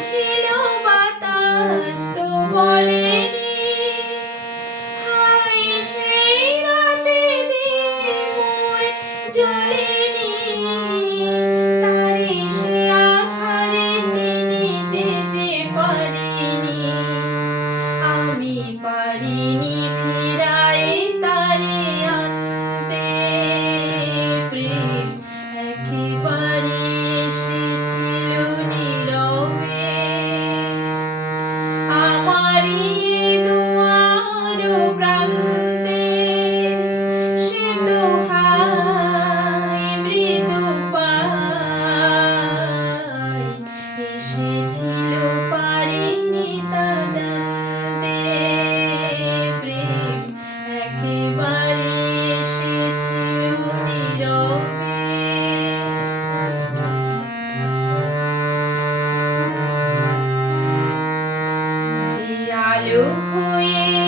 千 you.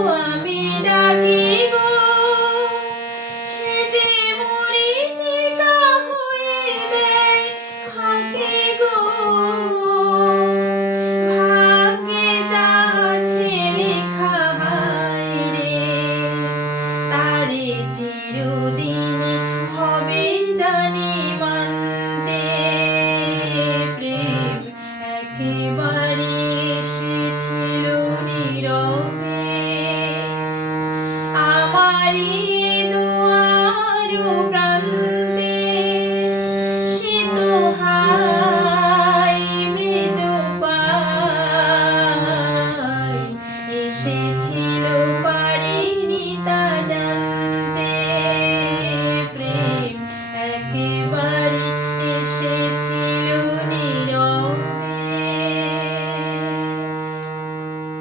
Um,